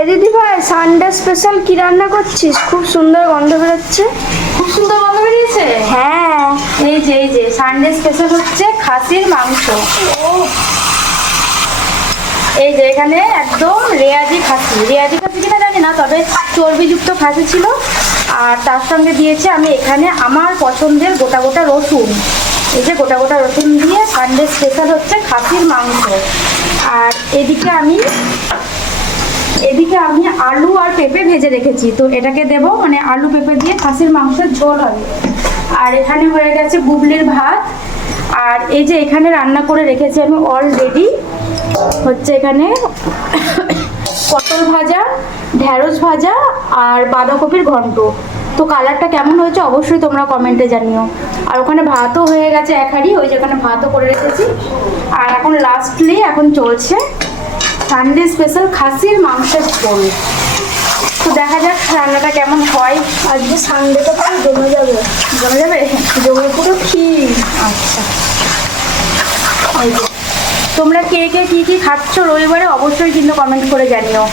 এ দিদি ভাই, Sunday special কি রান্না করছিস? খুব সুন্দর গন্ধ বেরোচ্ছে। খুব সুন্দর গন্ধ বেরিয়েছে। হ্যাঁ, এই যে সানডে স্পেশাল হচ্ছে খাসির মাংস। এই যে এখানে একদম রেয়াজি খাসি কিনা জানি না, তবে চর্বিযুক্ত খাসি ছিল। আর তার সঙ্গে দিয়েছে আমি এখানে আমার পছন্দের গোটা গোটা রসুন। এই যে গোটা গোটা রসুন দিয়ে সানডে স্পেশাল হচ্ছে খাসির মাংস। আর এদিকে আমি আলু আর পেঁপে ভেজে রেখেছি, তো এটাকে দেবো, মানে আলু পেঁপে দিয়ে খাসির মাংসের ঝোল হবে। আর এখানে হয়ে গেছে বুবলির ভাত। আর এই যে এখানে রান্না করে রেখেছি আমি অলরেডি, হচ্ছে এখানে পটল ভাজা, ঢেঁড়স ভাজা আর বাঁধাকপির ঘন্ট। তো কালারটা কেমন হয়েছে অবশ্যই তোমরা কমেন্টে জানিও। আর ওখানে ভাতও হয়ে গেছে এক হাঁড়ি, ওই যেখানে ভাতও করে রেখেছি। আর এখন লাস্টলি এখন চলছে সানডে স্পেশাল খাসির মাংসের ঝোল। তো দেখা যাক রান্নাটা কেমন হয়। আজকে সানডেটা পুরো জমে যাবে। জমে যাবে? জমে পুরো ক্ষীর। আচ্ছা, এই যে তোমরা কে কে কী কী খাচ্ছ রবিবারে অবশ্যই কিন্তু কমেন্ট করে জানিও।